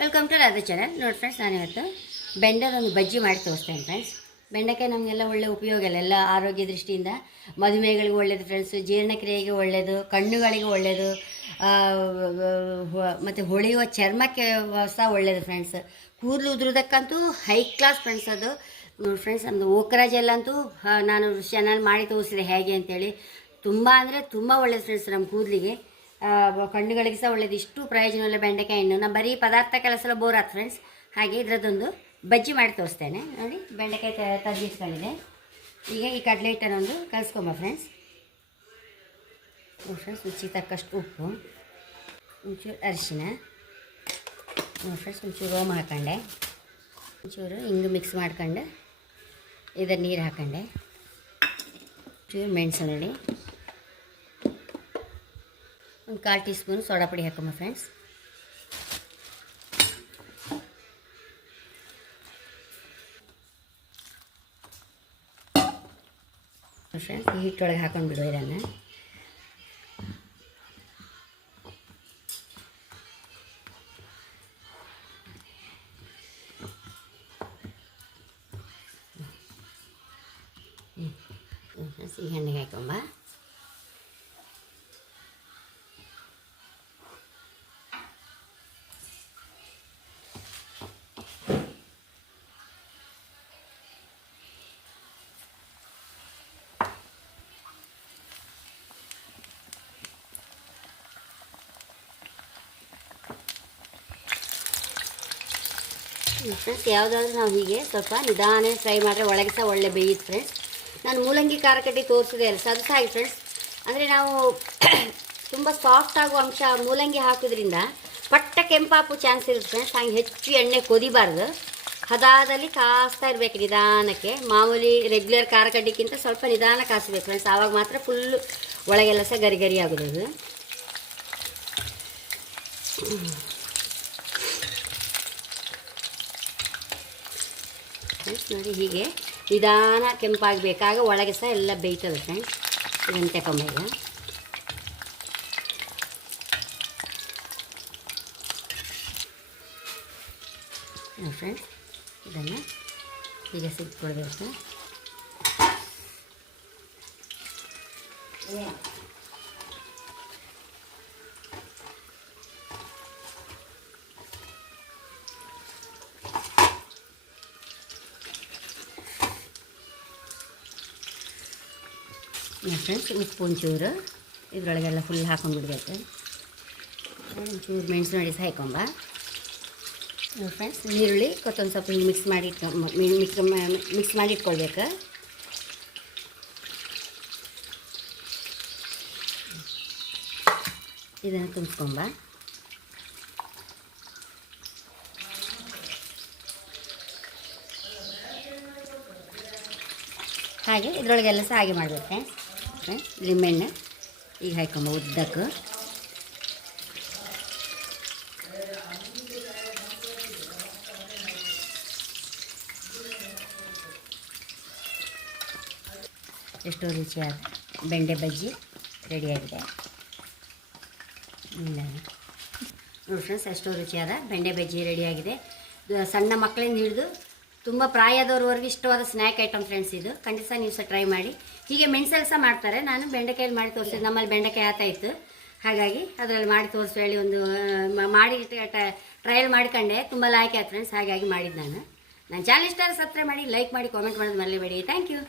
Welcome to Radha channel ನೋಡಿ friends ನಾನು ಇವತ್ತು ಬೆಂಡದೊಂದು ಬಜ್ಜಿ ಮಾಡಿ ತೋರಿಸ್ತೇನೆ ಫ್ರೆಂಡ್ಸ್ ಬೆಂಡೆಕಾಯಿ ನಮಗೆಲ್ಲ ಒಳ್ಳೆ ಉಪಯೋಗ ಇಲ್ಲ ಎಲ್ಲ ಆರೋಗ್ಯ ದೃಷ್ಟಿಯಿಂದ. ಮಧುಮೇಹಗಳಿಗೆ ಒಳ್ಳೆಯದು ಫ್ರೆಂಡ್ಸ್ ಜೀರ್ಣಕ್ರಿಯೆಗೆ ಒಳ್ಳೆಯದು ಕಣ್ಣುಗಳಿಗೆ ಒಳ್ಳೆಯದು ಮತ್ತು ಹೊಳೆಯುವ ಚರ್ಮಕ್ಕೆ ಸಹ ಒಳ್ಳೆಯದು ಫ್ರೆಂಡ್ಸ್ ಕೂದಲು ಉದುರೋದಕ್ಕಂತೂ ಹೈ ಕ್ಲಾಸ್ ಫ್ರೆಂಡ್ಸ್ ಅದು. ನೋಡಿ ಫ್ರೆಂಡ್ಸ್ ನಮ್ಮದು ಅಂತೂ ನಾನು ಚಾನಲ್ ಮಾಡಿ ತೋರಿಸಿದೆ ಹೇಗೆ ಅಂತೇಳಿ. ತುಂಬ ಅಂದರೆ ತುಂಬ ಒಳ್ಳೆಯದು ಫ್ರೆಂಡ್ಸ್ ನಮ್ಮ ಕೂದಲಿಗೆ. ಕಣ್ಣುಗಳಿಗೆ ಸಹ ಒಳ್ಳೇದು. ಇಷ್ಟು ಪ್ರಯೋಜನವಿಲ್ಲ ಬೆಂಡೆಕಾಯಿ ಹಣ್ಣು. ಬರೀ ಪದಾರ್ಥ ಕೆಲಸ ಬೋರ್ ಆಯ್ತು ಫ್ರೆಂಡ್ಸ್ ಹಾಗೆ ಇದರದ್ದೊಂದು ಬಜ್ಜಿ ಮಾಡಿ ತೋರಿಸ್ತೇನೆ. ನೋಡಿ, ಬೆಂಡೆಕಾಯಿ ತಗ್ಗಿಟ್ಕೊಂಡಿದೆ ಈಗ ಈ ಕಡಲೆ ಹಿಟ್ಟನ್ನೊಂದು ಕಲಿಸ್ಕೊಂಬ ಫ್ರೆಂಡ್ಸ್ ಫ್ರೆಂಡ್ಸ್ ರುಚಿಗೆ ತಕ್ಕಷ್ಟು ಉಪ್ಪು, ಒಂಚೂರು ಅರಿಶಿನ ಫ್ರೆಂಡ್ಸ್ ಒಂಚೂರು ರೋಮ್ ಹಾಕೊಂಡೆ. ಒಂಚೂರು ಹಿಂಗೆ ಮಿಕ್ಸ್ ಮಾಡ್ಕೊಂಡು ಇದರ ನೀರು ಹಾಕೊಂಡೆ. ಒಂಚೂರು ಮೆಣಸು ನೋಡಿ ಒಂದು ಕಾಲು ಟೀ ಸ್ಪೂನ್ ಸೋಡಾ ಪುಡಿ ಹಾಕೊಂಬ ಫ್ರೆಂಡ್ಸ್ ಫ್ರೆಂಡ್ಸ್ ಈ ಹಿಟ್ಟೊಳಗೆ ಹಾಕೊಂಡು ಬಿಡು ಇದನ್ನು ಸಿಹಿ ಹಣ್ಣಿಗೆ ಹಾಕೊಂಬ ಫ್ರೆಂಡ್ಸ್ ಯಾವುದಾದ್ರೂ ನಾವು ಹೀಗೆ ಸ್ವಲ್ಪ ನಿಧಾನ ಫ್ರೈ ಮಾಡಿದ್ರೆ ಒಳಗೆ ಸಹ ಒಳ್ಳೆ ಬೇಯುತ್ತೆ ಫ್ರೆಂಡ್ಸ್ ನಾನು ಮೂಲಂಗಿ ಕಡ್ಡಿ ತೋರಿಸಿದೆ ಅಲ್ಲ ಸಹ ಹಾಗೆ ಫ್ರೆಂಡ್ಸ್ ಅಂದರೆ ನಾವು ತುಂಬ ಸಾಫ್ಟ್ ಆಗುವ ಅಂಶ ಮೂಲಂಗಿ ಹಾಕೋದ್ರಿಂದ ಪಟ್ಟ ಕೆಂಪಾಪು ಚಾನ್ಸ್ ಇರುತ್ತೆ ಫ್ರೆಂಡ್ಸ್ ಹಾಗೆ ಹೆಚ್ಚು ಎಣ್ಣೆ ಕೊದಿಬಾರ್ದು. ಹದಾದಲ್ಲಿ ಕಾಸ್ತಾ ಇರಬೇಕು ನಿಧಾನಕ್ಕೆ. ಮಾಮೂಲಿ ರೆಗ್ಯುಲರ್ ಖಾರ ಕಡ್ಡಿಗಿಂತ ಸ್ವಲ್ಪ ನಿಧಾನ ಕಾಸಬೇಕು ಫ್ರೆಂಡ್ಸ್ ಆವಾಗ ಮಾತ್ರ ಫುಲ್ ಒಳಗೆಲ್ಲ ಸಹ ಗರಿ ಗರಿ ಆಗೋದು ಫ್ರೆಂಡ್ಸ್ ನೋಡಿ ಹೀಗೆ. ನಿಧಾನ ಕೆಂಪಾಗಬೇಕಾಗ ಒಳಗೆ ಸಹ ಎಲ್ಲ ಬೇಯ್ತದೆ ಫ್ರೆಂಡ್ಸ್ ಇದನ್ನು ತಗೊಂಬ ಈಗ ಫ್ರೆಂಡ್ಸ್ ಇದನ್ನು ಈಗ ಸಿಕ್ಕೊಳ್ಬೇಕು ಫ್ರೆಂಡ್ಸ್ ಉಪ್ಪು ಒಂಚೂರು ಇದರೊಳಗೆಲ್ಲ ಫುಲ್ ಹಾಕೊಂಡ್ಬಿಡ್ಬೇಕು ಒಂಚೂರು ಮೆಣಸು ನೋಡಿ ಹಾಕೊಂಬ ಫ್ರೆಂಡ್ಸ್ ಈರುಳ್ಳಿ, ಕೊತ್ತೊಂದು ಸ್ವಲ್ಪ ಮಿಕ್ಸ್ ಮಾಡಿ ಇಟ್ಕೊ ಮಿಕ್ಸ್ ಮಿಕ್ಸ್ ಮಾಡಿ ಇಟ್ಕೊಳ್ಬೇಕು. ಇದನ್ನು ತುಂಬಿಸ್ಕೊಂಬ. ಹಾಗೆ ಇದರೊಳಗೆಲ್ಲ ಸಹ ಹಾಗೆ ಮಾಡಬೇಕು ಫ್ರೆಂಡ್ಸ್ ಲಿಮೆಣ್ಣೆ ಈಗ ಹಾಕೊಂಬ ಉದ್ದಕ್ಕೆ. ಎಷ್ಟೋ ರುಚಿಯಾದ ಬೆಂಡೆ ಬಜ್ಜಿ ರೆಡಿಯಾಗಿದೆ. ನೋಡಿ ಫ್ರೆಂಡ್ಸ್, ಎಷ್ಟೋ ರುಚಿಯಾದ ಬೆಂಡೆ ಬಜ್ಜಿ ರೆಡಿಯಾಗಿದೆ. ಸಣ್ಣ ಮಕ್ಕಳಿಂದ ಹಿಡಿದು ತುಂಬ ಪ್ರಾಯದವ್ರವರೆಗೆ ಇಷ್ಟವಾದ ಸ್ನ್ಯಾಕ್ ಐಟಮ್ ಫ್ರೆಂಡ್ಸ್ ಇದು. ಖಂಡಿತ ನೀವು ಸಹ ಟ್ರೈ ಮಾಡಿ. ಹೀಗೆ ಮೆಣಸಲ್ಲಿ ಸಹ ಮಾಡ್ತಾರೆ. ನಾನು ಬೆಂಡೆಕಾಯಲ್ಲಿ ಮಾಡಿ ತೋರಿಸಿದ್ದು. ನಮ್ಮಲ್ಲಿ ಬೆಂಡೆಕಾಯಿ ಆತ ಇತ್ತು. ಹಾಗಾಗಿ ಅದರಲ್ಲಿ ಮಾಡಿ ತೋರಿಸು ಹೇಳಿ ಒಂದು ಮಾಡಿ ಟ್ರಯಲ್ ಮಾಡ್ಕೊಂಡೆ. ತುಂಬ ಲಾಯ್ಕ್ ಆಯ್ತು ಫ್ರೆಂಡ್ಸ್ ಹಾಗಾಗಿ ಮಾಡಿದ್ದು ನಾನು. ನನ್ನ ಚಾನಲ್ ಇಷ್ಟ ಸಬ್ಸ್ಕ್ರೈಬ್ ಮಾಡಿ ಲೈಕ್ ಮಾಡಿ ಕಾಮೆಂಟ್ ಮಾಡೋದು ಮರಲೇಬೇಡಿ ಥ್ಯಾಂಕ್ ಯು